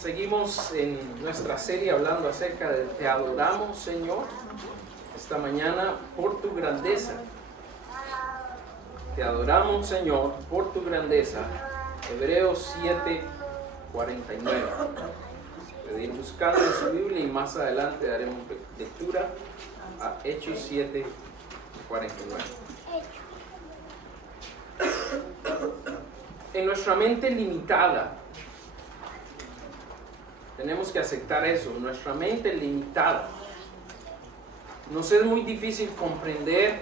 Seguimos en nuestra serie hablando acerca de Te adoramos, Señor, esta mañana por tu grandeza. Te adoramos, Señor, por tu grandeza. Hebreos 7:49. Puede ir buscando en su Biblia y más adelante daremos lectura a Hechos 7:49. En nuestra mente limitada, tenemos que aceptar eso, nuestra mente limitada. Nos es muy difícil comprender,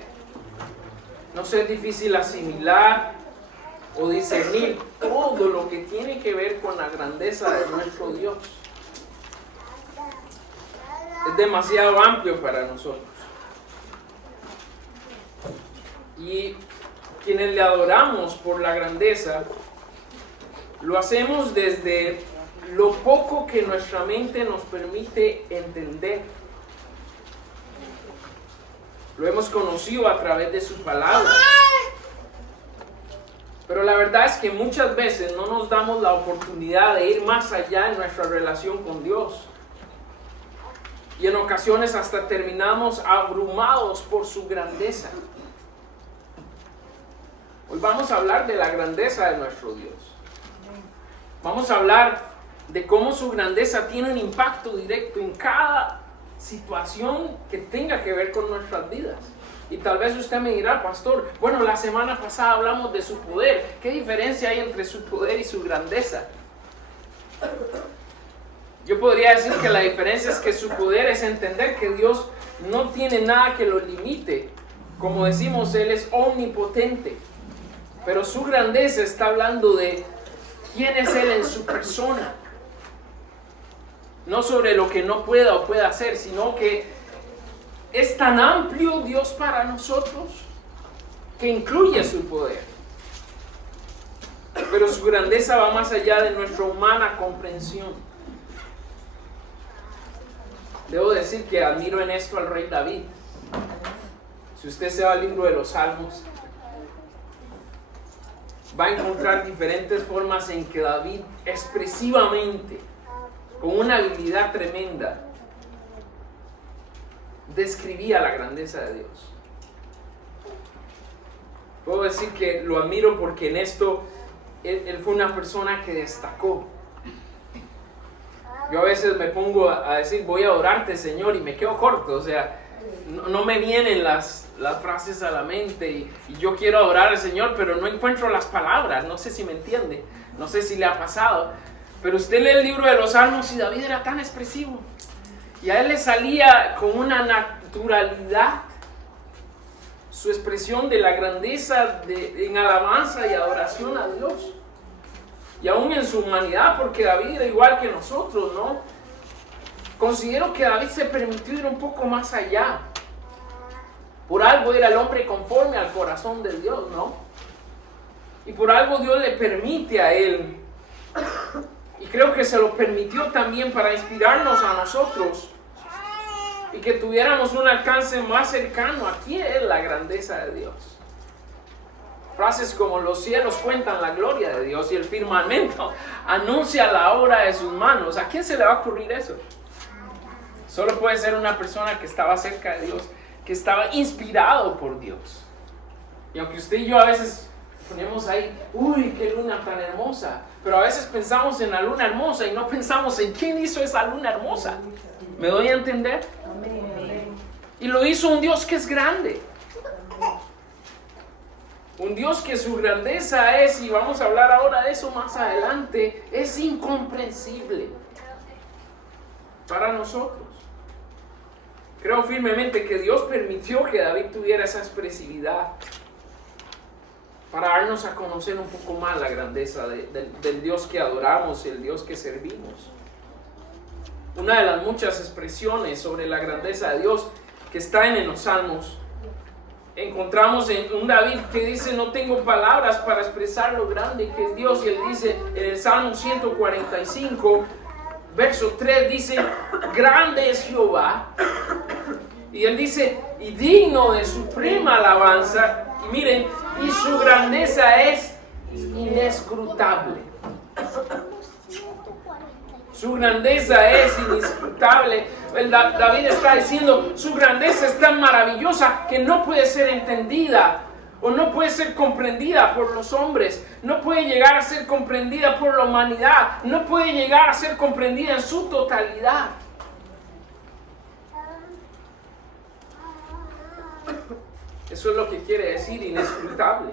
nos es difícil asimilar o discernir todo lo que tiene que ver con la grandeza de nuestro Dios. Es demasiado amplio para nosotros. Y quienes le adoramos por la grandeza, lo hacemos desde lo poco que nuestra mente nos permite entender. Lo hemos conocido a través de su palabra. Pero la verdad es que muchas veces no nos damos la oportunidad de ir más allá en nuestra relación con Dios. Y en ocasiones hasta terminamos abrumados por su grandeza. Hoy vamos a hablar de la grandeza de nuestro Dios. Vamos a hablar de cómo su grandeza tiene un impacto directo en cada situación que tenga que ver con nuestras vidas. Y tal vez usted me dirá, pastor, bueno, la semana pasada hablamos de su poder. ¿Qué diferencia hay entre su poder y su grandeza? Yo podría decir que la diferencia es que su poder es entender que Dios no tiene nada que lo limite. Como decimos, Él es omnipotente. Pero su grandeza está hablando de quién es Él en su persona. No sobre lo que no pueda o pueda hacer, sino que es tan amplio Dios para nosotros que incluye su poder. Pero su grandeza va más allá de nuestra humana comprensión. Debo decir que admiro en esto al rey David. Si usted se va al libro de los Salmos, va a encontrar diferentes formas en que David expresivamente, con una habilidad tremenda, describía la grandeza de Dios. Puedo decir que lo admiro porque en esto él fue una persona que destacó. Yo a veces me pongo a decir, voy a adorarte, Señor, y me quedo corto. O sea, no me vienen las frases a la mente y yo quiero adorar al Señor, pero no encuentro las palabras. No sé si me entiende, no sé si le ha pasado. Pero usted lee el libro de los Salmos y David era tan expresivo. Y a él le salía con una naturalidad su expresión de la grandeza en alabanza y adoración a Dios. Y aún en su humanidad, porque David era igual que nosotros, ¿no? Considero que David se permitió ir un poco más allá. Por algo era el hombre conforme al corazón de Dios, ¿no? Y por algo Dios le permite a él. Y creo que se lo permitió también para inspirarnos a nosotros y que tuviéramos un alcance más cercano a quién es la grandeza de Dios. Frases como los cielos cuentan la gloria de Dios y el firmamento anuncia la obra de sus manos. ¿A quién se le va a ocurrir eso? Solo puede ser una persona que estaba cerca de Dios, que estaba inspirado por Dios. Y aunque usted y yo a veces ponemos ahí, uy, qué luna tan hermosa, pero a veces pensamos en la luna hermosa y no pensamos en quién hizo esa luna hermosa. ¿Me doy a entender? Y lo hizo un Dios que es grande. Un Dios que su grandeza es, y vamos a hablar ahora de eso más adelante, es incomprensible para nosotros. Creo firmemente que Dios permitió que David tuviera esa expresividad para darnos a conocer un poco más la grandeza del Dios que adoramos y el Dios que servimos. Una de las muchas expresiones sobre la grandeza de Dios que están en los Salmos, encontramos en un David que dice, no tengo palabras para expresar lo grande que es Dios. Y él dice en el Salmo 145, verso 3, dice, grande es Jehová. Y él dice, y digno de suprema alabanza. Y miren, y su grandeza es inescrutable. Su grandeza es inescrutable. David está diciendo, su grandeza es tan maravillosa que no puede ser entendida o no puede ser comprendida por los hombres. No puede llegar a ser comprendida por la humanidad. No puede llegar a ser comprendida en su totalidad. Eso es lo que quiere decir inescrutable.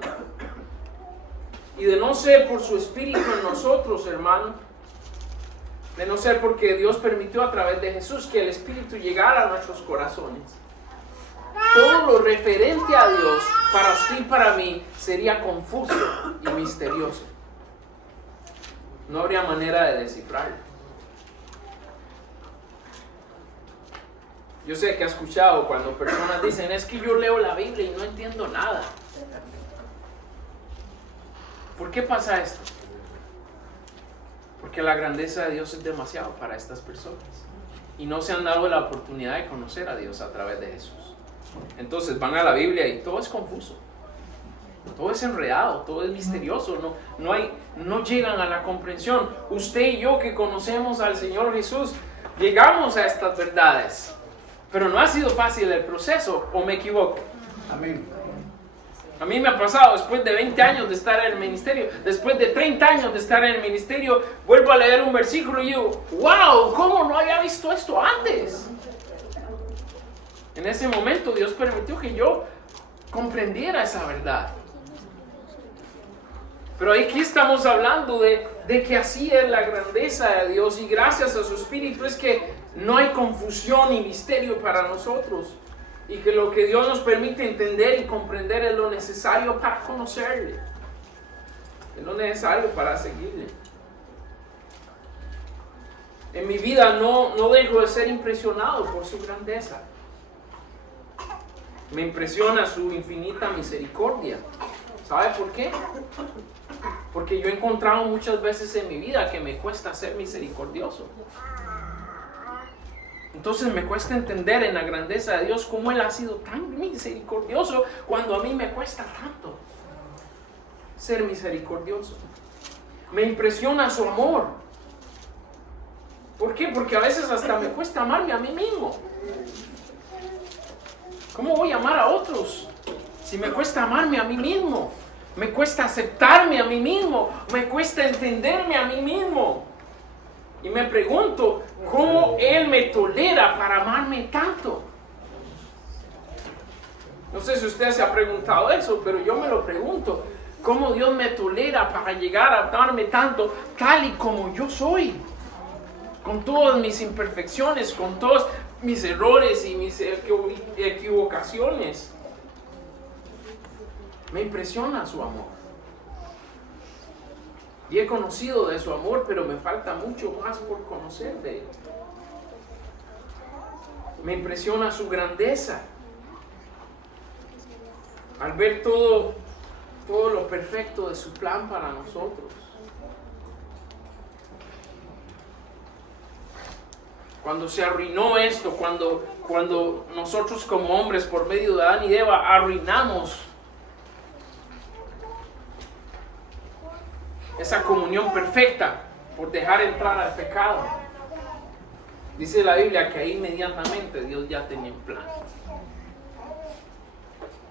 Y de no ser por su Espíritu en nosotros, hermano, de no ser porque Dios permitió a través de Jesús que el Espíritu llegara a nuestros corazones, todo lo referente a Dios, para usted y para mí, sería confuso y misterioso. No habría manera de descifrarlo. Yo sé que ha escuchado cuando personas dicen, es que yo leo la Biblia y no entiendo nada. ¿Por qué pasa esto? Porque la grandeza de Dios es demasiado para estas personas. Y no se han dado la oportunidad de conocer a Dios a través de Jesús. Entonces van a la Biblia y todo es confuso. Todo es enredado, todo es misterioso. No llegan a la comprensión. Usted y yo que conocemos al Señor Jesús, llegamos a estas verdades. Pero no ha sido fácil el proceso, ¿o me equivoco? Amén. A mí me ha pasado, después de 20 años de estar en el ministerio, después de 30 años de estar en el ministerio, vuelvo a leer un versículo y digo, wow, ¿cómo no había visto esto antes? En ese momento Dios permitió que yo comprendiera esa verdad. Pero aquí estamos hablando de que así es la grandeza de Dios, y gracias a su Espíritu es que no hay confusión ni misterio para nosotros. Y que lo que Dios nos permite entender y comprender es lo necesario para conocerle. Es lo necesario para seguirle. En mi vida no dejo de ser impresionado por su grandeza. Me impresiona su infinita misericordia. ¿Sabe por qué? Porque yo he encontrado muchas veces en mi vida que me cuesta ser misericordioso. Entonces me cuesta entender en la grandeza de Dios cómo Él ha sido tan misericordioso cuando a mí me cuesta tanto ser misericordioso. Me impresiona su amor. ¿Por qué? Porque a veces hasta me cuesta amarme a mí mismo. ¿Cómo voy a amar a otros si me cuesta amarme a mí mismo? Me cuesta aceptarme a mí mismo. Me cuesta entenderme a mí mismo. Y me pregunto, ¿cómo Él me tolera para amarme tanto? No sé si usted se ha preguntado eso, pero yo me lo pregunto. ¿Cómo Dios me tolera para llegar a amarme tanto, tal y como yo soy? Con todas mis imperfecciones, con todos mis errores y mis equivocaciones. Me impresiona su amor. Y he conocido de su amor, pero me falta mucho más por conocer de Él. Me impresiona su grandeza. Al ver todo lo perfecto de su plan para nosotros. Cuando se arruinó esto, cuando nosotros como hombres por medio de Adán y Eva arruinamos esa comunión perfecta por dejar entrar al pecado. Dice la Biblia que ahí inmediatamente Dios ya tenía un plan.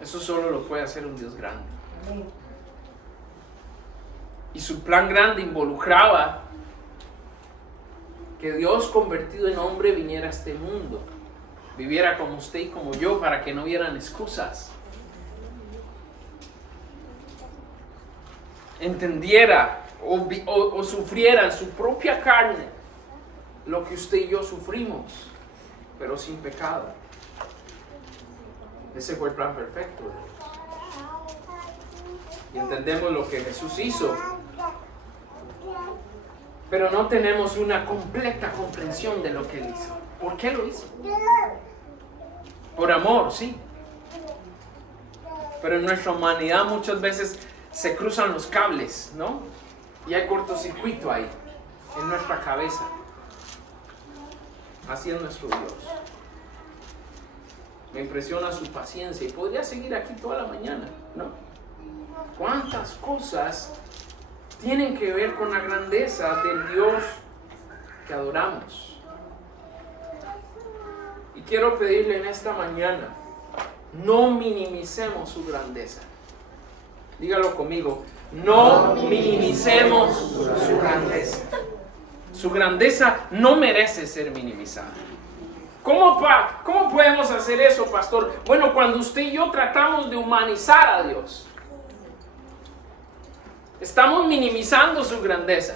Eso solo lo puede hacer un Dios grande. Y su plan grande involucraba que Dios convertido en hombre viniera a este mundo, viviera como usted y como yo, para que no hubieran excusas. Entendiera o sufriera en su propia carne lo que usted y yo sufrimos, pero sin pecado. Ese fue el plan perfecto de Dios. Y entendemos lo que Jesús hizo, pero no tenemos una completa comprensión de lo que Él hizo. ¿Por qué lo hizo? Por amor, sí. Pero en nuestra humanidad muchas veces se cruzan los cables, ¿no? Y hay cortocircuito ahí, en nuestra cabeza. Así es nuestro Dios. Me impresiona su paciencia. Y podría seguir aquí toda la mañana, ¿no? ¿Cuántas cosas tienen que ver con la grandeza del Dios que adoramos. Y quiero pedirle en esta mañana, no minimicemos su grandeza. Dígalo conmigo, no minimicemos su grandeza. Su grandeza no merece ser minimizada. ¿Cómo podemos hacer eso, pastor? Bueno, cuando usted y yo tratamos de humanizar a Dios, estamos minimizando su grandeza.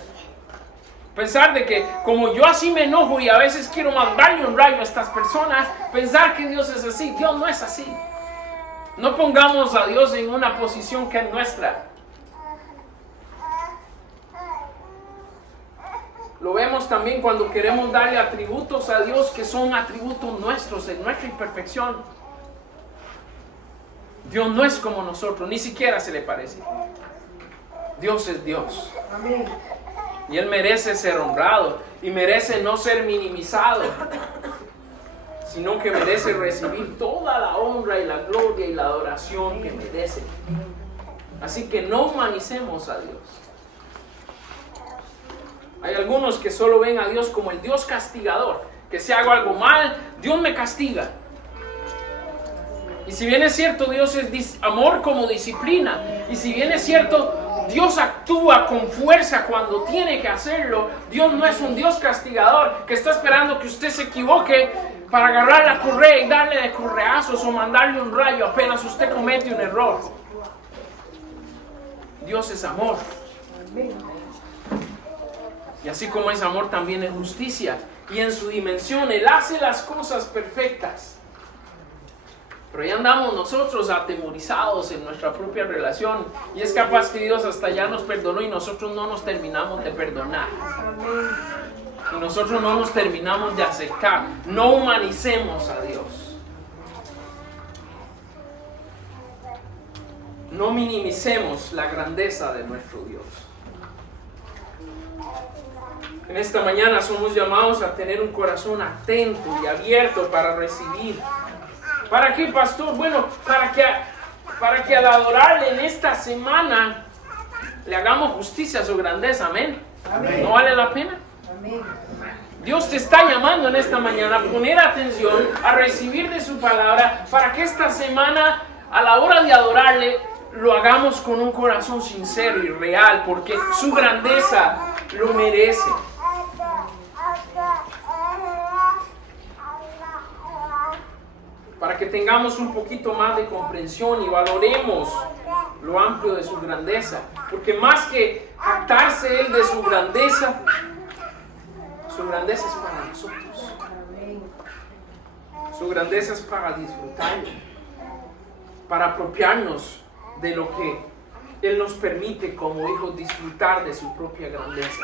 Pensar de que como yo así me enojo y a veces quiero mandarle un rayo a estas personas, pensar que Dios es así. Dios no es así. No pongamos a Dios en una posición que es nuestra. Lo vemos también cuando queremos darle atributos a Dios que son atributos nuestros, en nuestra imperfección. Dios no es como nosotros, ni siquiera se le parece. Dios es Dios. Amén. Y Él merece ser honrado y merece no ser minimizado, sino que merece recibir toda la honra y la gloria y la adoración que merece. Así que no humanicemos a Dios. Hay algunos que solo ven a Dios como el Dios castigador, que si hago algo mal, Dios me castiga. Y si bien es cierto, Dios es amor como disciplina, y si bien es cierto, Dios actúa con fuerza cuando tiene que hacerlo, Dios no es un Dios castigador que está esperando que usted se equivoque para agarrar la correa y darle de correazos o mandarle un rayo apenas usted comete un error. Dios es amor. Y así como es amor, también es justicia. Y en su dimensión, Él hace las cosas perfectas. Pero ya andamos nosotros atemorizados en nuestra propia relación. Y es capaz que Dios hasta ya nos perdonó y nosotros no nos terminamos de perdonar. Y nosotros no nos terminamos de acercar. No humanicemos a Dios. No minimicemos la grandeza de nuestro Dios. En esta mañana somos llamados a tener un corazón atento y abierto para recibir. ¿Para qué, pastor? Bueno, para que al adorarle en esta semana le hagamos justicia a su grandeza, amén. Amén. ¿No vale la pena? Amén. Dios te está llamando en esta mañana a poner atención, a recibir de su palabra, para que esta semana, a la hora de adorarle, lo hagamos con un corazón sincero y real, porque su grandeza lo merece. Para que tengamos un poquito más de comprensión y valoremos lo amplio de su grandeza. Porque más que jactarse Él de su grandeza es para nosotros. Su grandeza es para disfrutarlo, para apropiarnos de lo que Él nos permite como hijos disfrutar de su propia grandeza.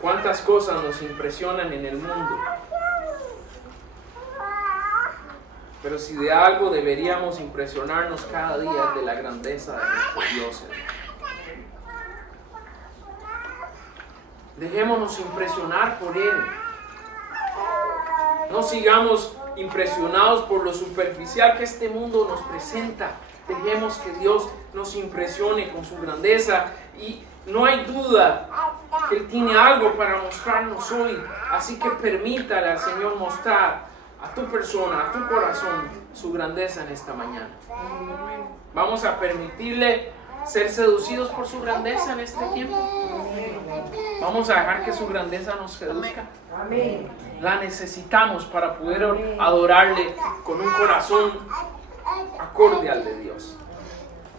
¿Cuántas cosas nos impresionan en el mundo? Pero si de algo deberíamos impresionarnos cada día es de la grandeza de nuestro Dios. Dejémonos impresionar por Él. No sigamos impresionados por lo superficial que este mundo nos presenta. Dejemos que Dios nos impresione con su grandeza. Y no hay duda que Él tiene algo para mostrarnos hoy. Así que permítale al Señor mostrar a tu persona, a tu corazón, su grandeza en esta mañana. Vamos a permitirle ser seducidos por su grandeza en este tiempo. Vamos a dejar que su grandeza nos seduzca. Amén. La necesitamos para poder adorarle con un corazón acorde al de Dios.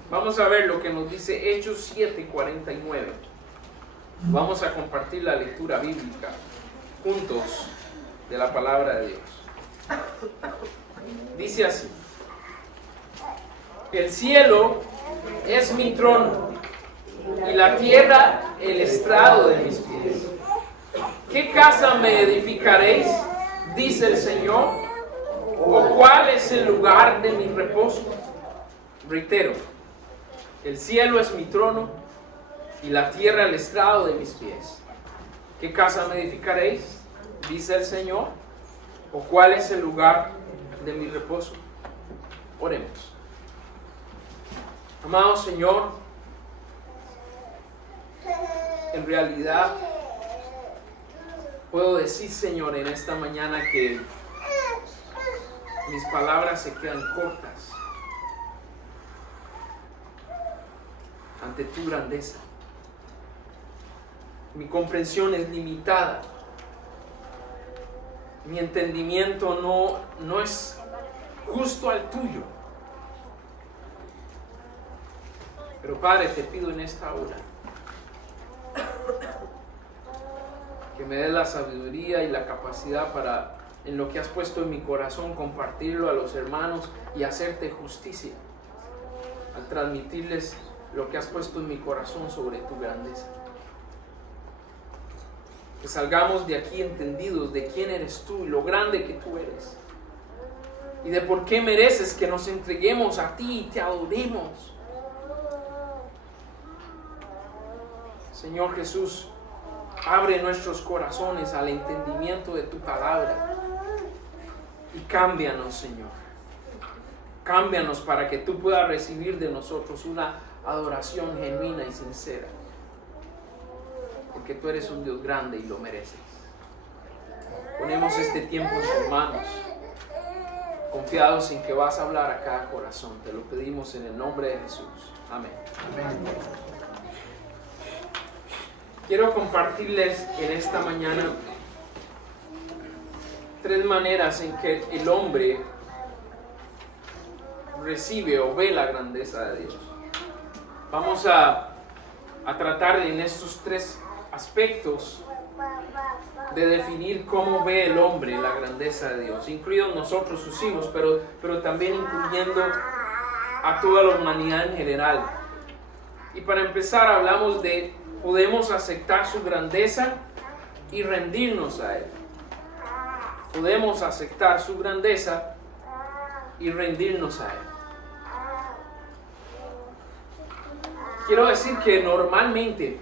Vamos a ver lo que nos dice Hechos 7:49. Vamos a compartir la lectura bíblica juntos de la palabra de Dios. Dice así: el cielo es mi trono y la tierra el estrado de mis pies. ¿Qué casa me edificaréis? Dice el Señor. ¿O cuál es el lugar de mi reposo? Reitero, el cielo es mi trono y la tierra el estrado de mis pies. ¿Qué casa me edificaréis? Dice el Señor. ¿O cuál es el lugar de mi reposo? Oremos. Amado Señor, en realidad puedo decir, Señor, en esta mañana que mis palabras se quedan cortas ante tu grandeza. Mi comprensión es limitada. Mi entendimiento no es justo al tuyo. Pero Padre, te pido en esta hora que me des la sabiduría y la capacidad para, en lo que has puesto en mi corazón, compartirlo a los hermanos y hacerte justicia al transmitirles lo que has puesto en mi corazón sobre tu grandeza. Que salgamos de aquí entendidos de quién eres tú y lo grande que tú eres. Y de por qué mereces que nos entreguemos a ti y te adoremos. Señor Jesús, abre nuestros corazones al entendimiento de tu palabra. Y cámbianos, Señor. Cámbianos para que tú puedas recibir de nosotros una adoración genuina y sincera. Porque tú eres un Dios grande y lo mereces. Ponemos este tiempo en tus manos, confiados en que vas a hablar a cada corazón. Te lo pedimos en el nombre de Jesús. Amén. Amén. Quiero compartirles en esta mañana 3 maneras en que el hombre recibe o ve la grandeza de Dios. Vamos a tratar en estos 3 aspectos de definir cómo ve el hombre la grandeza de Dios, incluidos nosotros, sus hijos, pero también incluyendo a toda la humanidad en general. Y para empezar hablamos de podemos aceptar su grandeza y rendirnos a Él. Podemos aceptar su grandeza y rendirnos a Él. Quiero decir que normalmente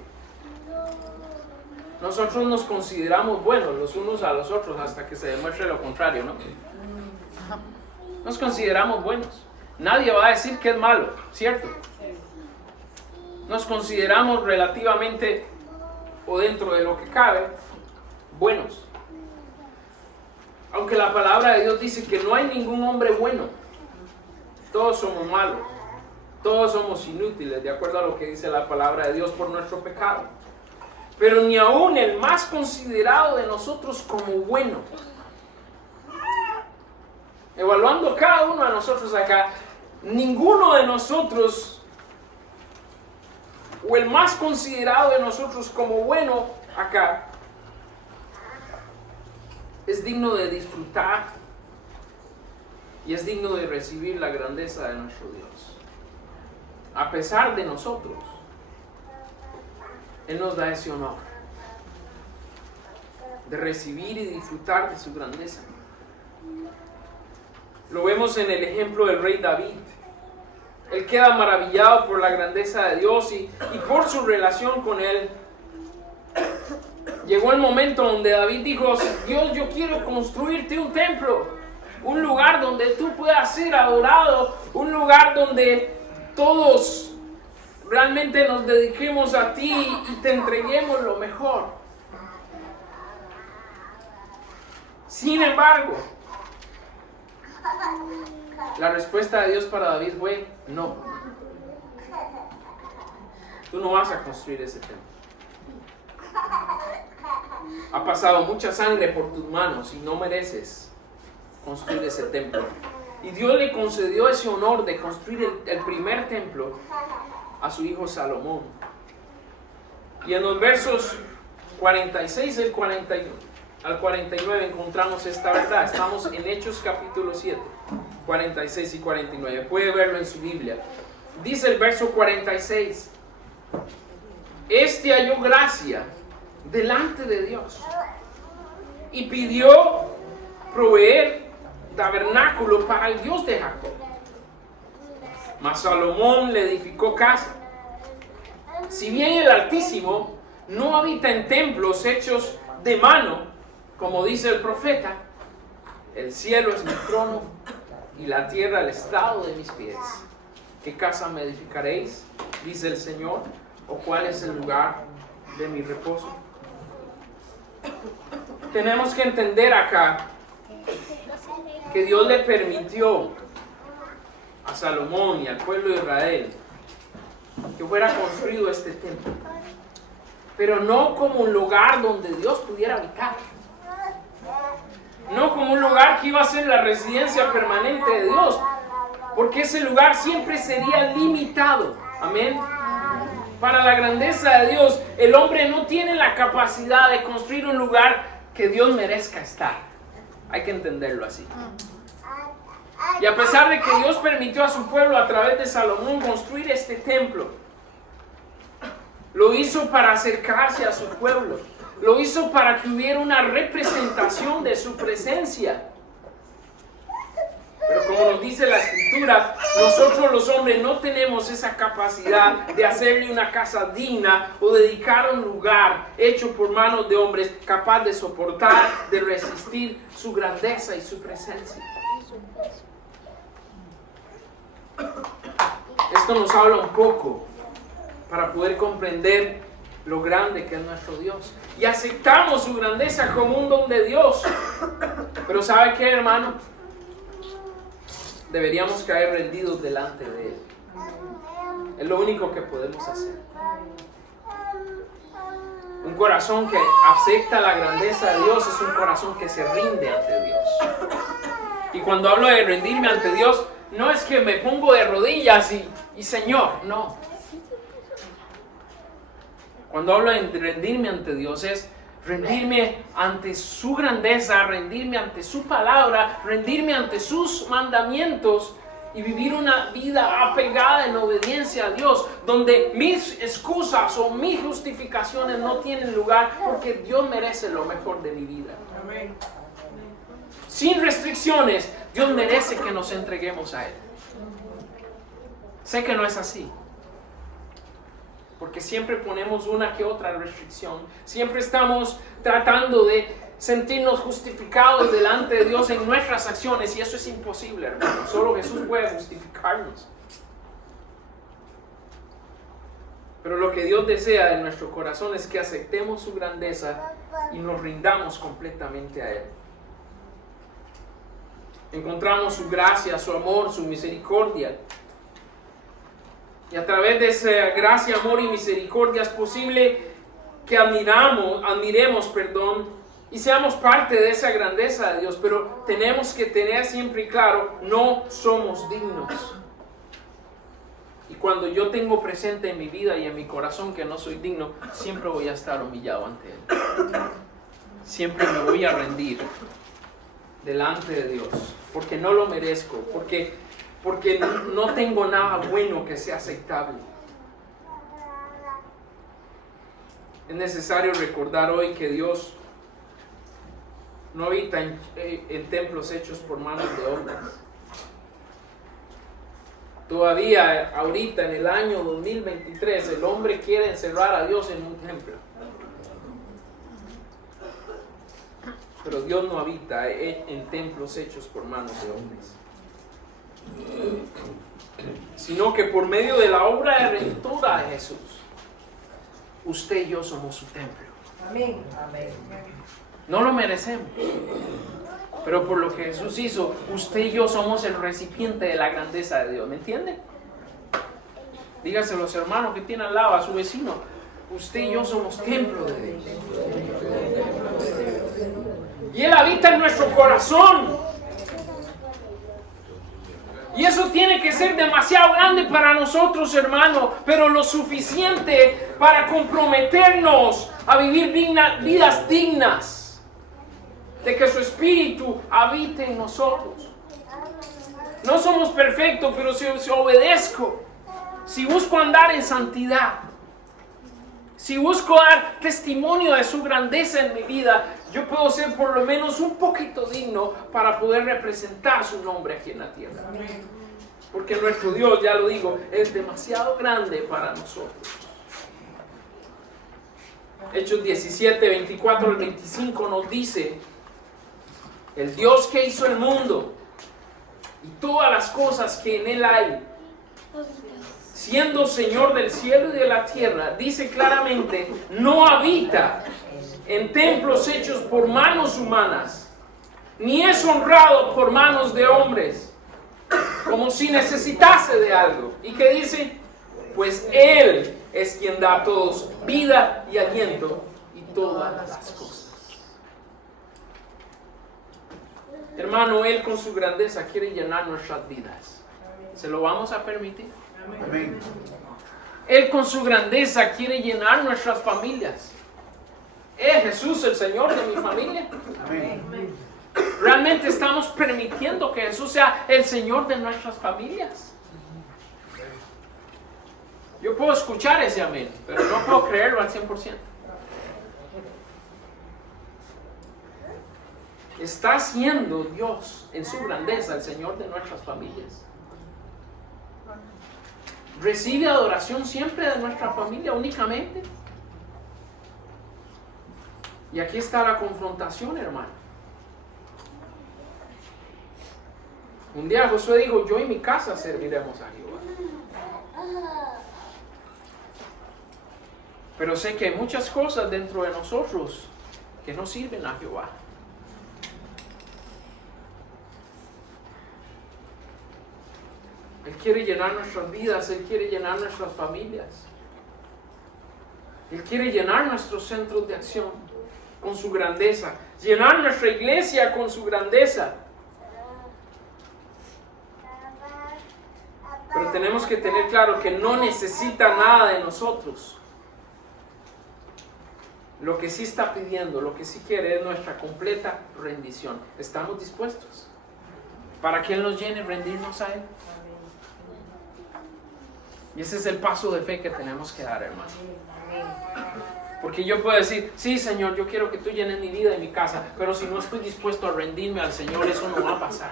nosotros nos consideramos buenos los unos a los otros hasta que se demuestre lo contrario, ¿no? Nos consideramos buenos. Nadie va a decir que es malo, ¿cierto? Nos consideramos relativamente, o dentro de lo que cabe, buenos. Aunque la palabra de Dios dice que no hay ningún hombre bueno. Todos somos malos. Todos somos inútiles, de acuerdo a lo que dice la palabra de Dios, por nuestro pecado. Pero ni aún el más considerado de nosotros como bueno. Evaluando cada uno de nosotros acá, ninguno de nosotros, o el más considerado de nosotros como bueno acá, es digno de disfrutar y es digno de recibir la grandeza de nuestro Dios. A pesar de nosotros, Él nos da ese honor de recibir y disfrutar de su grandeza. Lo vemos en el ejemplo del rey David. Él queda maravillado por la grandeza de Dios y por su relación con Él. Llegó el momento donde David dijo: Dios, yo quiero construirte un templo, un lugar donde tú puedas ser adorado, un lugar donde todos realmente nos dediquemos a ti y te entreguemos lo mejor. Sin embargo, la respuesta de Dios para David fue: no. Tú no vas a construir ese templo. Ha pasado mucha sangre por tus manos y no mereces construir ese templo. Y Dios le concedió ese honor de construir el primer templo a su hijo Salomón. Y en los versos 46 al 49 encontramos esta verdad. Estamos en Hechos capítulo 7, 46 y 49. Puede verlo en su Biblia. Dice el verso 46: Este halló gracia delante de Dios y pidió proveer tabernáculo para el Dios de Jacob. Mas Salomón le edificó casa. Si bien el Altísimo no habita en templos hechos de mano, como dice el profeta, el cielo es mi trono y la tierra el estrado de mis pies. ¿Qué casa me edificaréis? Dice el Señor. ¿O cuál es el lugar de mi reposo. Tenemos que entender acá que Dios le permitió a Salomón y al pueblo de Israel que fuera construido este templo, pero no como un lugar donde Dios pudiera habitar, no como un lugar que iba a ser la residencia permanente de Dios, porque ese lugar siempre sería limitado. Amén. Para la grandeza de Dios, el hombre no tiene la capacidad de construir un lugar que Dios merezca estar. Hay que entenderlo así. Y a pesar de que Dios permitió a su pueblo a través de Salomón construir este templo, lo hizo para acercarse a su pueblo. Lo hizo para que hubiera una representación de su presencia. Pero como nos dice la Escritura, nosotros los hombres no tenemos esa capacidad de hacerle una casa digna o dedicar un lugar hecho por manos de hombres capaz de soportar, de resistir su grandeza y su presencia. Esto nos habla un poco para poder comprender lo grande que es nuestro Dios. Y aceptamos su grandeza como un don de Dios. Pero ¿sabe qué, hermano? Deberíamos caer rendidos delante de Él. Es lo único que podemos hacer. Un corazón que acepta la grandeza de Dios es un corazón que se rinde ante Dios. Y cuando hablo de rendirme ante Dios, no es que me pongo de rodillas y Señor, no. Cuando hablo de rendirme ante Dios es rendirme ante su grandeza, rendirme ante su palabra, rendirme ante sus mandamientos y vivir una vida apegada en obediencia a Dios, donde mis excusas o mis justificaciones no tienen lugar, porque Dios merece lo mejor de mi vida. Amén. Sin restricciones, Dios merece que nos entreguemos a Él. Sé que no es así, porque siempre ponemos una que otra restricción. Siempre estamos tratando de sentirnos justificados delante de Dios en nuestras acciones, y eso es imposible, hermano. Solo Jesús puede justificarnos. Pero lo que Dios desea de nuestro corazón es que aceptemos su grandeza y nos rindamos completamente a Él. Encontramos su gracia, su amor, su misericordia. Y a través de esa gracia, amor y misericordia es posible que admiremos, y seamos parte de esa grandeza de Dios. Pero tenemos que tener siempre claro, no somos dignos. Y cuando yo tengo presente en mi vida y en mi corazón que no soy digno, siempre voy a estar humillado ante Él. Siempre me voy a rendir delante de Dios, porque no lo merezco, porque no tengo nada bueno que sea aceptable. Es necesario recordar hoy que Dios no habita en templos hechos por manos de hombres. Todavía, ahorita en el año 2023, el hombre quiere encerrar a Dios en un templo. Pero Dios no habita en templos hechos por manos de hombres, sino que por medio de la obra de redentora de Jesús, usted y yo somos su templo. Amén. Amén. No lo merecemos, pero por lo que Jesús hizo, usted y yo somos el recipiente de la grandeza de Dios. ¿Me entiende? Dígase a los hermanos que tienen al lado, a su vecino, usted y yo somos templo de Dios. Y Él habita en nuestro corazón. Y eso tiene que ser demasiado grande para nosotros, hermano, pero lo suficiente para comprometernos a vivir vidas dignas, de que su Espíritu habite en nosotros. No somos perfectos, pero si obedezco, si busco andar en santidad, si busco dar testimonio de su grandeza en mi vida, yo puedo ser por lo menos un poquito digno para poder representar su nombre aquí en la tierra. Porque nuestro Dios, ya lo digo, es demasiado grande para nosotros. Hechos 17, 24 al 25 nos dice: el Dios que hizo el mundo y todas las cosas que en él hay, siendo Señor del cielo y de la tierra, dice claramente, no habita en templos hechos por manos humanas, ni es honrado por manos de hombres, como si necesitase de algo. ¿Y qué dice? Pues Él es quien da a todos vida y aliento y todas las cosas. Hermano, Él con su grandeza quiere llenar nuestras vidas. ¿Se lo vamos a permitir? Amén. Él con su grandeza quiere llenar nuestras familias. ¿Es Jesús el Señor de mi familia? Amén. ¿Realmente estamos permitiendo que Jesús sea el Señor de nuestras familias? Yo puedo escuchar ese amén, pero no puedo creerlo al 100%. ¿Está siendo Dios en su grandeza el Señor de nuestras familias? ¿Recibe adoración siempre de nuestra familia únicamente? Y aquí está la confrontación, hermano. Un día Josué dijo, yo y mi casa serviremos a Jehová. Pero sé que hay muchas cosas dentro de nosotros que no sirven a Jehová. Él quiere llenar nuestras vidas, Él quiere llenar nuestras familias. Él quiere llenar nuestros centros de acción con su grandeza, llenar nuestra iglesia con su grandeza. Pero tenemos que tener claro que no necesita nada de nosotros. Lo que sí está pidiendo, lo que sí quiere es nuestra completa rendición. ¿Estamos dispuestos? Para que Él nos llene, rendirnos a Él. Y ese es el paso de fe que tenemos que dar, hermano. Porque yo puedo decir, sí, Señor, yo quiero que tú llenes mi vida y mi casa, pero si no estoy dispuesto a rendirme al Señor, eso no va a pasar.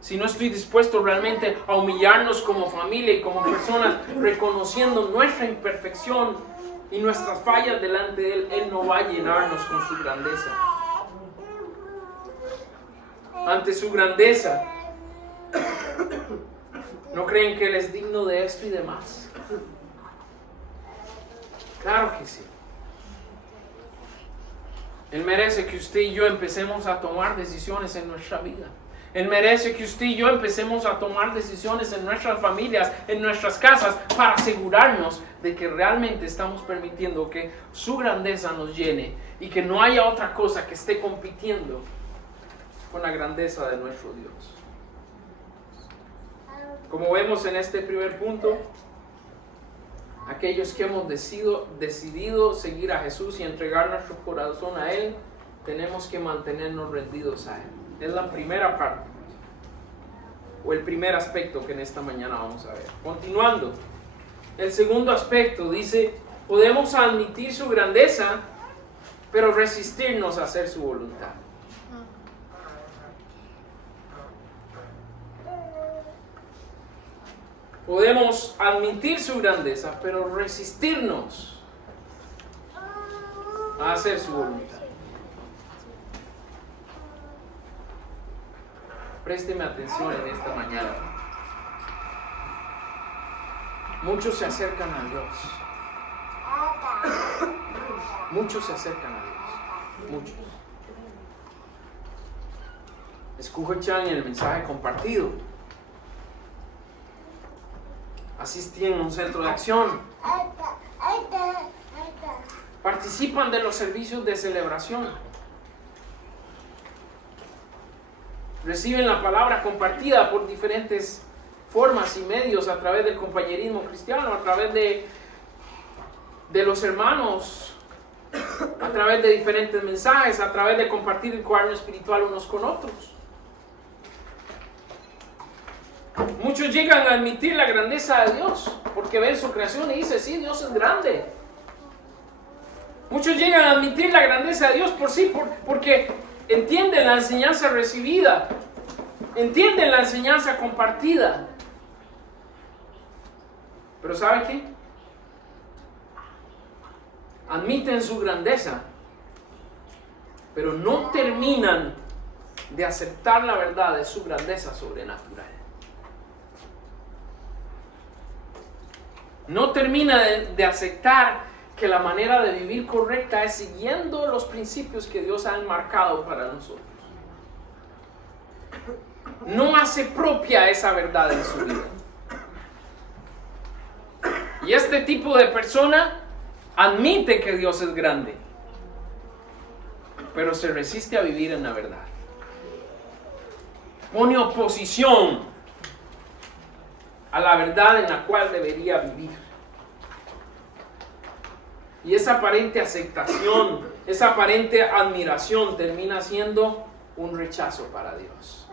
Si no estoy dispuesto realmente a humillarnos como familia y como personas, reconociendo nuestra imperfección y nuestras fallas delante de Él, Él no va a llenarnos con su grandeza. Ante su grandeza, ¿no creen que Él es digno de esto y demás? Claro que sí. Él merece que usted y yo empecemos a tomar decisiones en nuestra vida. Él merece que usted y yo empecemos a tomar decisiones en nuestras familias, en nuestras casas, para asegurarnos de que realmente estamos permitiendo que su grandeza nos llene y que no haya otra cosa que esté compitiendo con la grandeza de nuestro Dios. Como vemos en este primer punto, aquellos que hemos decidido seguir a Jesús y entregar nuestro corazón a Él, tenemos que mantenernos rendidos a Él. Es la primera parte, o el primer aspecto que en esta mañana vamos a ver. Continuando, el segundo aspecto dice, podemos admitir su grandeza, pero resistirnos a hacer su voluntad. Podemos admitir su grandeza, pero resistirnos a hacer su voluntad. Présteme atención en esta mañana. Muchos se acercan a Dios. Muchos se acercan a Dios. Muchos. Escuchan el mensaje compartido. Asisten a un centro de acción. Participan de los servicios de celebración. Reciben la palabra compartida por diferentes formas y medios, a través del compañerismo cristiano, a través de los hermanos, a través de diferentes mensajes, a través de compartir el cuaderno espiritual unos con otros. Muchos llegan a admitir la grandeza de Dios porque ven su creación y dicen, sí, Dios es grande. Muchos llegan a admitir la grandeza de Dios porque entienden la enseñanza recibida, entienden la enseñanza compartida. Pero ¿sabe qué? Admiten su grandeza, pero no terminan de aceptar la verdad de su grandeza sobrenatural. No termina de aceptar que la manera de vivir correcta es siguiendo los principios que Dios ha enmarcado para nosotros. No hace propia esa verdad en su vida. Y este tipo de persona admite que Dios es grande, pero se resiste a vivir en la verdad. Pone oposición a la verdad en la cual debería vivir. Y esa aparente aceptación, esa aparente admiración termina siendo un rechazo para Dios.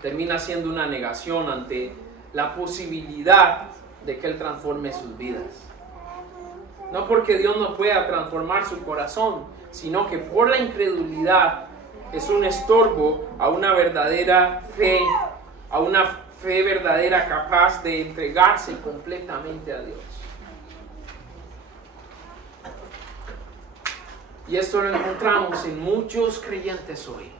Termina siendo una negación ante la posibilidad de que Él transforme sus vidas. No porque Dios no pueda transformar su corazón, sino que por la incredulidad es un estorbo a una verdadera fe, a una fe verdadera capaz de entregarse completamente a Dios. Y esto lo encontramos en muchos creyentes hoy.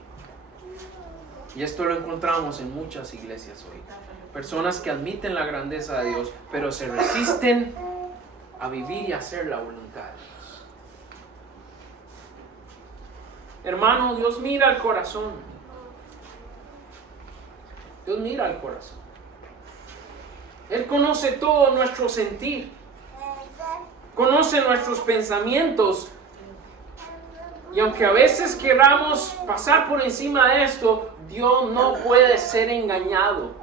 Y esto lo encontramos en muchas iglesias hoy. Personas que admiten la grandeza de Dios, pero se resisten a vivir y hacer la voluntad de Dios. Hermano, Dios mira el corazón. Dios mira el corazón. Él conoce todo nuestro sentir. Conoce nuestros pensamientos. Y aunque a veces queramos pasar por encima de esto, Dios no puede ser engañado.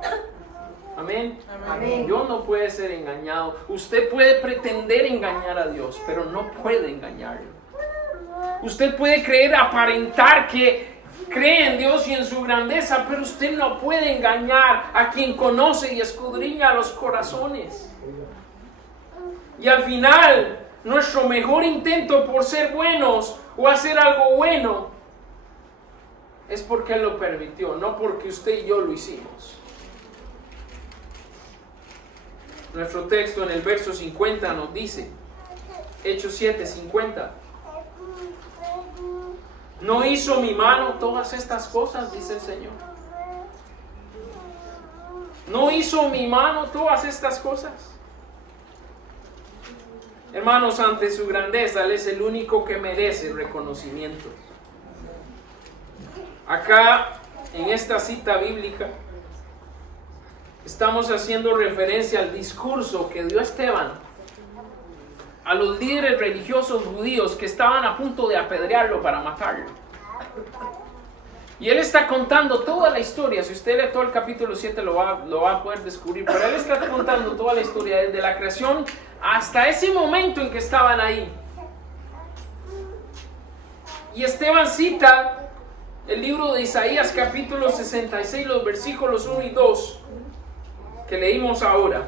Amén. Amén. Dios no puede ser engañado. Usted puede pretender engañar a Dios, pero no puede engañarlo. Usted puede creer, aparentar que cree en Dios y en su grandeza, pero usted no puede engañar a quien conoce y escudriña los corazones. Y al final, nuestro mejor intento por ser buenos o hacer algo bueno es porque Él lo permitió, no porque usted y yo lo hicimos. Nuestro texto en el verso 50 nos dice, Hechos 7:50, ¿no hizo mi mano todas estas cosas? Dice el Señor. ¿No hizo mi mano todas estas cosas? Hermanos, ante su grandeza, Él es el único que merece reconocimiento. Acá, en esta cita bíblica, estamos haciendo referencia al discurso que dio Esteban a los líderes religiosos judíos que estaban a punto de apedrearlo para matarlo. Y él está contando toda la historia. Si usted lee todo el capítulo 7 lo va a poder descubrir. Pero él está contando toda la historia desde la creación hasta ese momento en que estaban ahí. Y Esteban cita el libro de Isaías capítulo 66, los versículos 1 y 2 que leímos ahora.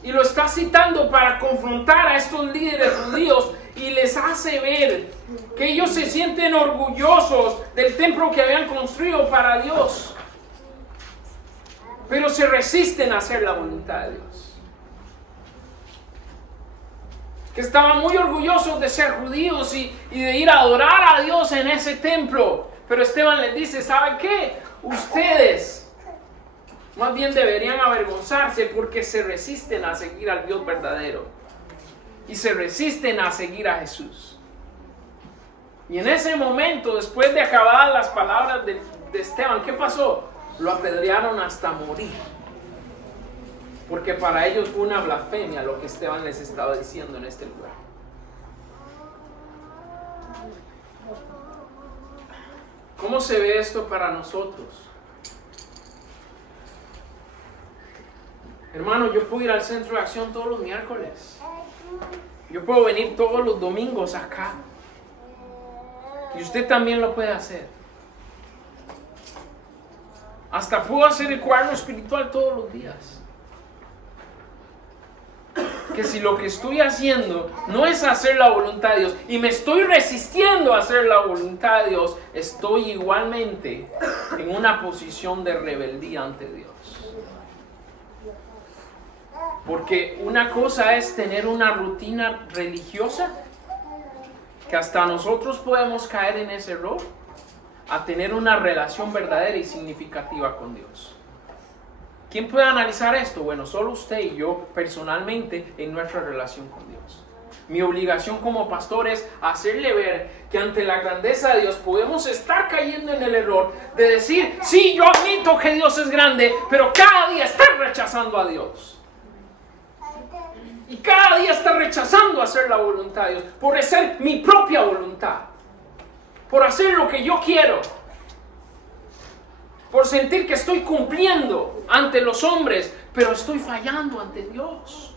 Y lo está citando para confrontar a estos líderes judíos y les hace ver que ellos se sienten orgullosos del templo que habían construido para Dios, pero se resisten a hacer la voluntad de Dios. Que estaban muy orgullosos de ser judíos y de ir a adorar a Dios en ese templo. Pero Esteban les dice, ¿saben qué? Ustedes más bien deberían avergonzarse porque se resisten a seguir al Dios verdadero. Y se resisten a seguir a Jesús. Y en ese momento, después de acabar las palabras de Esteban, ¿qué pasó? Lo apedrearon hasta morir. Porque para ellos fue una blasfemia lo que Esteban les estaba diciendo en este lugar. ¿Cómo se ve esto para nosotros? Hermano, yo puedo ir al centro de acción todos los miércoles. Yo puedo venir todos los domingos acá. Y usted también lo puede hacer. Hasta puedo hacer el cuaderno espiritual todos los días. Que si lo que estoy haciendo no es hacer la voluntad de Dios y me estoy resistiendo a hacer la voluntad de Dios, estoy igualmente en una posición de rebeldía ante Dios. Porque una cosa es tener una rutina religiosa, que hasta nosotros podemos caer en ese error, a tener una relación verdadera y significativa con Dios. ¿Quién puede analizar esto? Bueno, solo usted y yo personalmente en nuestra relación con Dios. Mi obligación como pastor es hacerle ver que ante la grandeza de Dios podemos estar cayendo en el error de decir, sí, yo admito que Dios es grande, pero cada día estar rechazando a Dios. Y cada día estar rechazando hacer la voluntad de Dios, por hacer mi propia voluntad, por hacer lo que yo quiero, por sentir que estoy cumpliendo ante los hombres, pero estoy fallando ante Dios.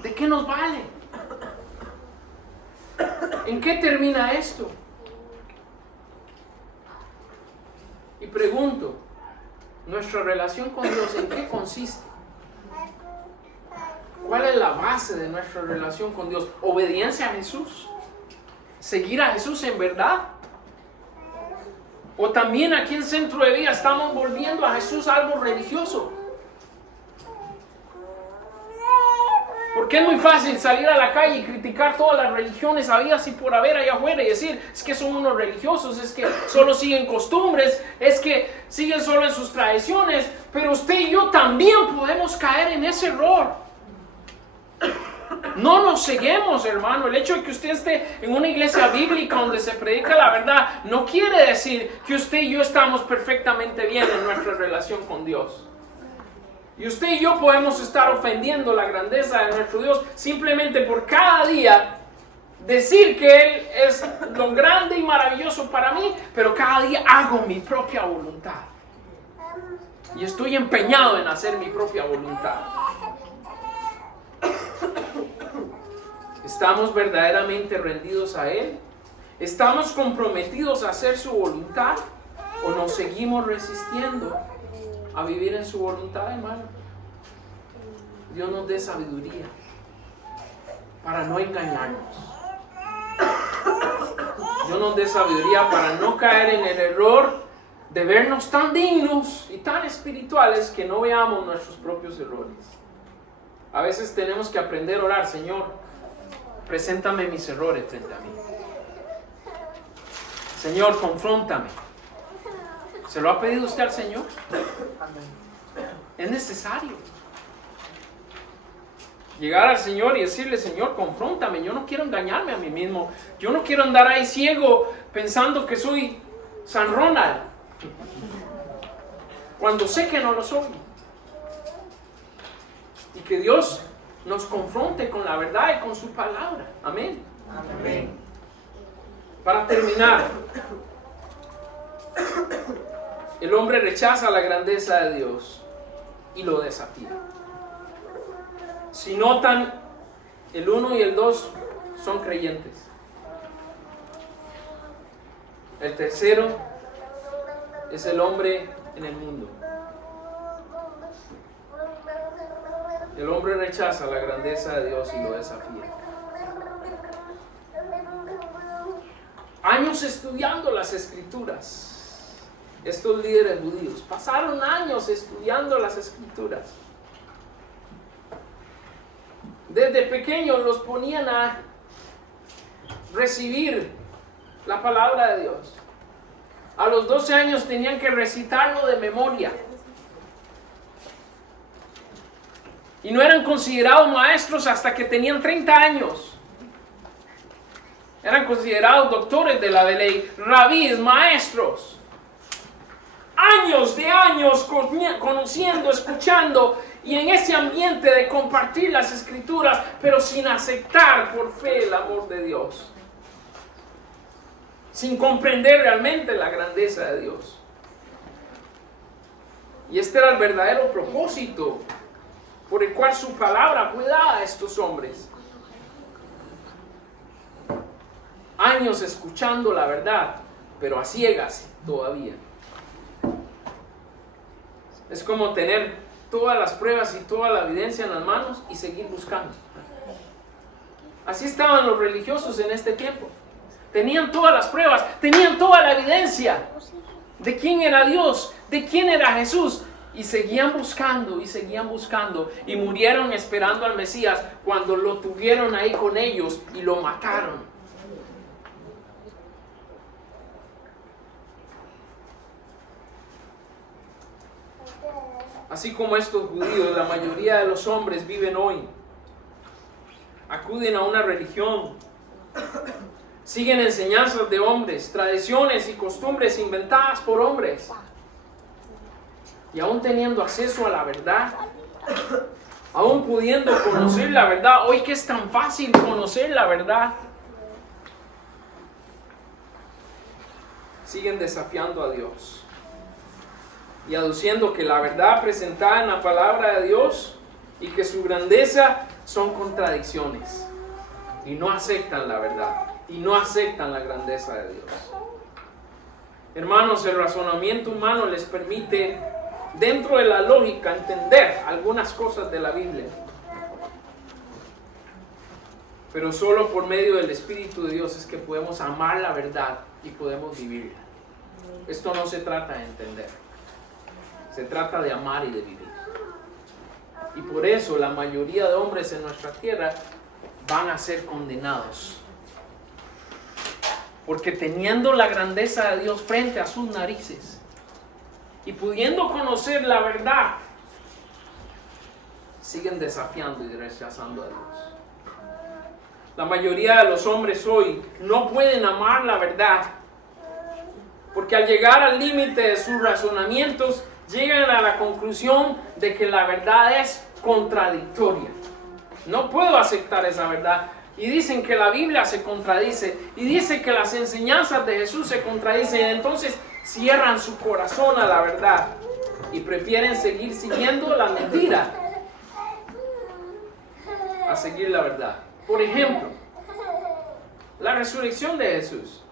¿De qué nos vale? ¿En qué termina esto? Y pregunto, ¿nuestra relación con Dios en qué consiste? ¿Cuál es la base de nuestra relación con Dios? ¿Obediencia a Jesús? ¿Seguir a Jesús en verdad? ¿O también aquí en Centro de Vida estamos volviendo a Jesús algo religioso? Porque es muy fácil salir a la calle y criticar todas las religiones habidas y por haber allá afuera y decir, es que son unos religiosos, es que solo siguen costumbres, es que siguen solo en sus tradiciones, pero usted y yo también podemos caer en ese error. No nos ceguemos, hermano. El hecho de que usted esté en una iglesia bíblica donde se predica la verdad no quiere decir que usted y yo estamos perfectamente bien en nuestra relación con Dios. Y usted y yo podemos estar ofendiendo la grandeza de nuestro Dios simplemente por cada día decir que Él es lo grande y maravilloso para mí, pero cada día hago mi propia voluntad. Y estoy empeñado en hacer mi propia voluntad. ¿Estamos verdaderamente rendidos a Él? ¿Estamos comprometidos a hacer su voluntad? ¿O nos seguimos resistiendo a vivir en su voluntad, hermano? Dios nos dé sabiduría para no engañarnos. Dios nos dé sabiduría para no caer en el error de vernos tan dignos y tan espirituales que no veamos nuestros propios errores. A veces tenemos que aprender a orar, Señor, preséntame mis errores frente a mí. Señor, confróntame. ¿Se lo ha pedido usted al Señor? Es necesario llegar al Señor y decirle, Señor, confróntame. Yo no quiero engañarme a mí mismo. Yo no quiero andar ahí ciego pensando que soy San Ronald, cuando sé que no lo soy. Y que Dios nos confronte con la verdad y con su palabra. Amén. Amén. Para terminar, el hombre rechaza la grandeza de Dios y lo desafía. Si notan, el 1 y el 2 son creyentes. El tercero es el hombre en el mundo. El hombre rechaza la grandeza de Dios y lo desafía. Años estudiando las Escrituras. Estos líderes judíos pasaron años estudiando las Escrituras. Desde pequeños los ponían a recibir la palabra de Dios. A los 12 años tenían que recitarlo de memoria. Y no eran considerados maestros hasta que tenían 30 años. Eran considerados doctores de la ley, rabíes, maestros. Años de años conociendo, escuchando y en ese ambiente de compartir las Escrituras, pero sin aceptar por fe el amor de Dios. Sin comprender realmente la grandeza de Dios. Y este era el verdadero propósito por el cual su palabra fue dada a estos hombres. Años escuchando la verdad, pero a ciegas todavía. Es como tener todas las pruebas y toda la evidencia en las manos y seguir buscando. Así estaban los religiosos en este tiempo. Tenían todas las pruebas, tenían toda la evidencia de quién era Dios, de quién era Jesús. Y seguían buscando y murieron esperando al Mesías cuando lo tuvieron ahí con ellos y lo mataron. Así como estos judíos, la mayoría de los hombres viven hoy. Acuden a una religión. Siguen enseñanzas de hombres, tradiciones y costumbres inventadas por hombres. Y aún teniendo acceso a la verdad, aún pudiendo conocer la verdad, hoy que es tan fácil conocer la verdad, siguen desafiando a Dios y aduciendo que la verdad presentada en la palabra de Dios y que su grandeza son contradicciones, y no aceptan la verdad y no aceptan la grandeza de Dios. Hermanos, el razonamiento humano les permite, dentro de la lógica, entender algunas cosas de la Biblia, pero solo por medio del Espíritu de Dios es que podemos amar la verdad y podemos vivirla. Esto no se trata de entender, se trata de amar y de vivir. Y por eso la mayoría de hombres en nuestra tierra van a ser condenados, porque teniendo la grandeza de Dios frente a sus narices y pudiendo conocer la verdad, siguen desafiando y rechazando a Dios. La mayoría de los hombres hoy no pueden amar la verdad, porque al llegar al límite de sus razonamientos, llegan a la conclusión de que la verdad es contradictoria. No puedo aceptar esa verdad. Y dicen que la Biblia se contradice. Y dice que las enseñanzas de Jesús se contradicen. Entonces cierran su corazón a la verdad y prefieren seguir siguiendo la mentira a seguir la verdad. Por ejemplo, la resurrección de Jesús.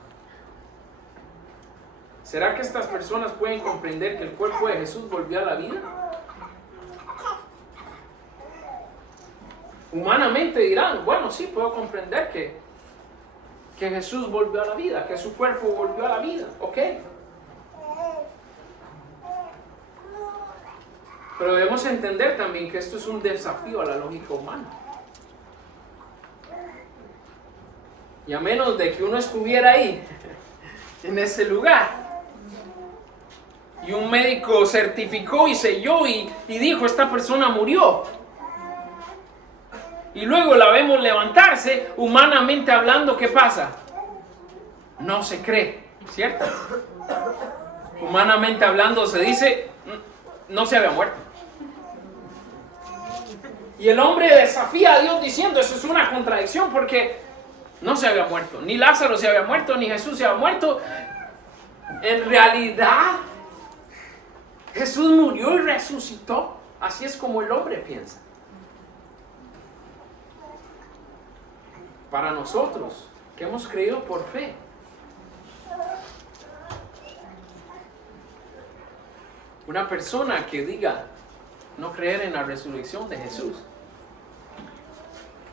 ¿Será que estas personas pueden comprender que el cuerpo de Jesús volvió a la vida? Humanamente dirán, bueno, sí, puedo comprender que Jesús volvió a la vida, que su cuerpo volvió a la vida, ok. Pero debemos entender también que esto es un desafío a la lógica humana. Y a menos de que uno estuviera ahí, en ese lugar, y un médico certificó y selló y dijo, esta persona murió, y luego la vemos levantarse, humanamente hablando, ¿qué pasa? No se cree, ¿cierto? Humanamente hablando se dice, no se había muerto. Y el hombre desafía a Dios diciendo, eso es una contradicción, porque no se había muerto, ni Lázaro se había muerto, ni Jesús se había muerto. En realidad, Jesús murió y resucitó. Así es como el hombre piensa. Para nosotros, que hemos creído por fe, una persona que diga no creer en la resurrección de Jesús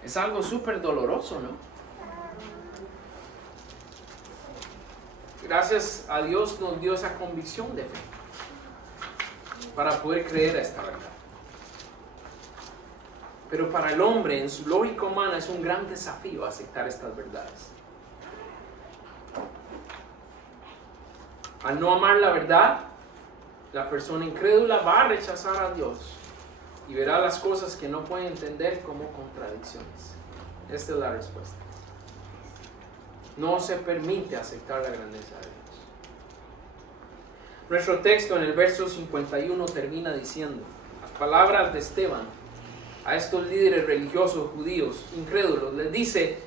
es algo súper doloroso, ¿no? Gracias a Dios nos dio esa convicción de fe para poder creer a esta verdad. Pero para el hombre, en su lógica humana, es un gran desafío aceptar estas verdades. Al no amar la verdad, la persona incrédula va a rechazar a Dios y verá las cosas que no puede entender como contradicciones. Esta es la respuesta. No se permite aceptar la grandeza de Dios. Nuestro texto en el verso 51 termina diciendo, las palabras de Esteban a estos líderes religiosos judíos incrédulos, les dice,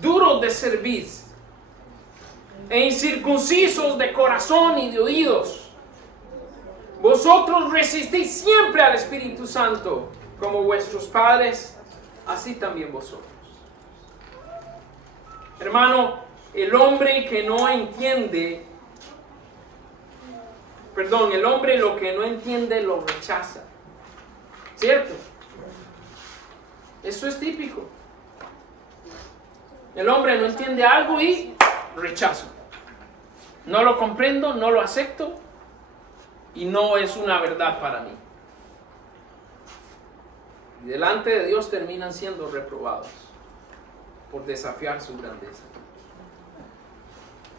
duros de cerviz e incircuncisos de corazón y de oídos, vosotros resistís siempre al Espíritu Santo, como vuestros padres, así también vosotros. Hermano, el hombre que no entiende, el hombre lo que no entiende lo rechaza, ¿cierto? Eso es típico. El hombre no entiende algo y rechazo. No lo comprendo, no lo acepto y no es una verdad para mí. Y delante de Dios terminan siendo reprobados por desafiar su grandeza.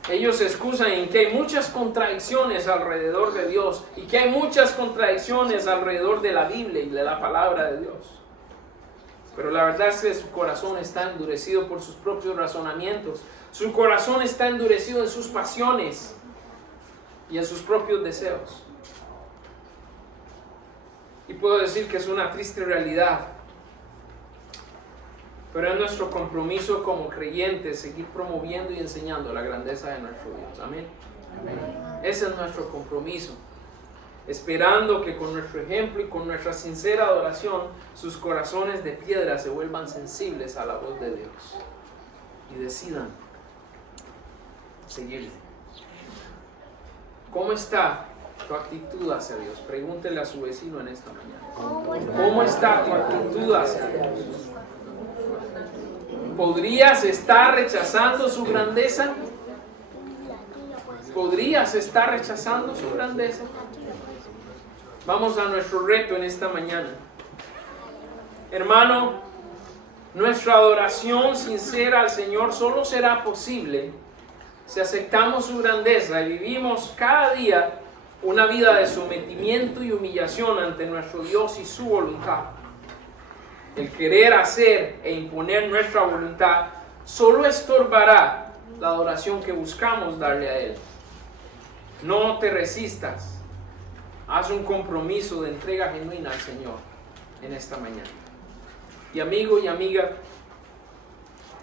Ellos se excusan en que hay muchas contradicciones alrededor de Dios y que hay muchas contradicciones alrededor de la Biblia y de la palabra de Dios. Pero la verdad es que su corazón está endurecido por sus propios razonamientos. Su corazón está endurecido en sus pasiones y en sus propios deseos. Y puedo decir que es una triste realidad. Pero es nuestro compromiso como creyentes seguir promoviendo y enseñando la grandeza de nuestro Dios. Amén. Amén. Ese es nuestro compromiso. Esperando que con nuestro ejemplo y con nuestra sincera adoración, sus corazones de piedra se vuelvan sensibles a la voz de Dios y decidan seguirle. ¿Cómo está tu actitud hacia Dios? Pregúntele a su vecino en esta mañana. ¿Cómo está tu actitud hacia Dios? ¿Podrías estar rechazando su grandeza? ¿Podrías estar rechazando su grandeza? Vamos a nuestro reto en esta mañana. Hermano, nuestra adoración sincera al Señor solo será posible si aceptamos su grandeza y vivimos cada día una vida de sometimiento y humillación ante nuestro Dios y su voluntad. El querer hacer e imponer nuestra voluntad solo estorbará la adoración que buscamos darle a Él. No te resistas. Haz un compromiso de entrega genuina al Señor en esta mañana. Y amigo y amiga,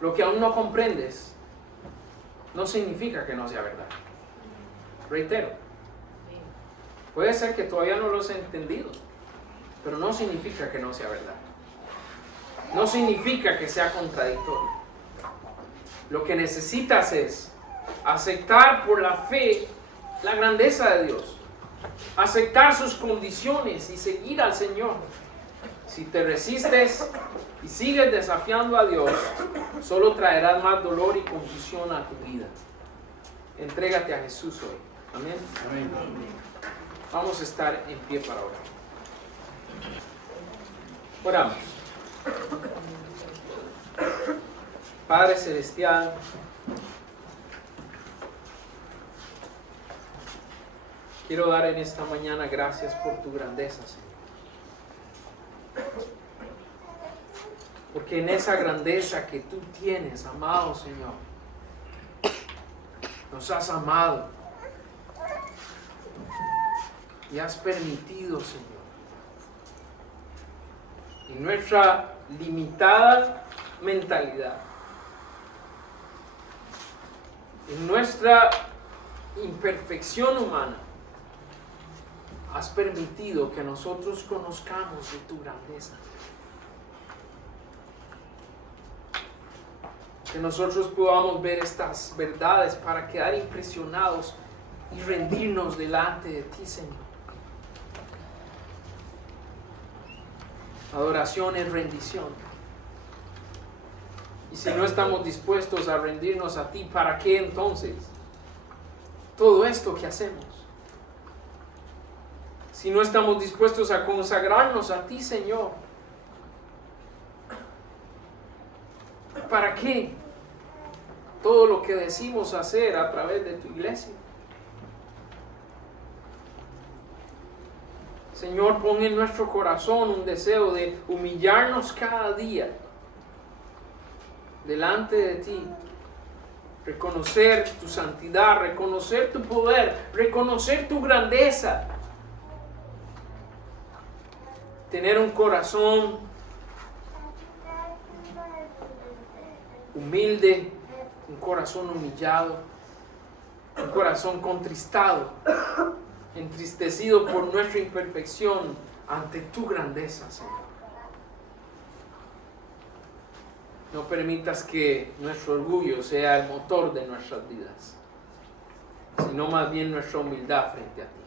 lo que aún no comprendes no significa que no sea verdad. Reitero, puede ser que todavía no lo has entendido, pero no significa que no sea verdad. No significa que sea contradictorio. Lo que necesitas es aceptar por la fe la grandeza de Dios, aceptar sus condiciones y seguir al Señor. Si te resistes y sigues desafiando a Dios, solo traerás más dolor y confusión a tu vida. Entrégate a Jesús hoy. Amén. Amén. Vamos a estar en pie para orar. Oramos. Padre Celestial, quiero dar en esta mañana gracias por tu grandeza, Señor. Porque en esa grandeza que tú tienes, amado Señor, nos has amado y has permitido, Señor, en nuestra limitada mentalidad, en nuestra imperfección humana, has permitido que nosotros conozcamos de tu grandeza. Que nosotros podamos ver estas verdades para quedar impresionados y rendirnos delante de ti, Señor. Adoración es rendición. Y si no estamos dispuestos a rendirnos a ti, ¿para qué entonces todo esto que hacemos? Si no estamos dispuestos a consagrarnos a ti, Señor, ¿para qué todo lo que decimos hacer a través de tu iglesia? Señor, pon en nuestro corazón un deseo de humillarnos cada día delante de ti, reconocer tu santidad, reconocer tu poder, reconocer tu grandeza, tener un corazón humilde, un corazón humillado, un corazón contristado, entristecido por nuestra imperfección ante tu grandeza, Señor. No permitas que nuestro orgullo sea el motor de nuestras vidas, sino más bien nuestra humildad frente a ti.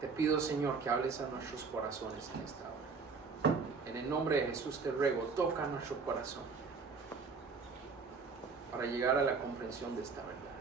Te pido, Señor, que hables a nuestros corazones en esta hora. En el nombre de Jesús te ruego, toca nuestro corazón para llegar a la comprensión de esta verdad.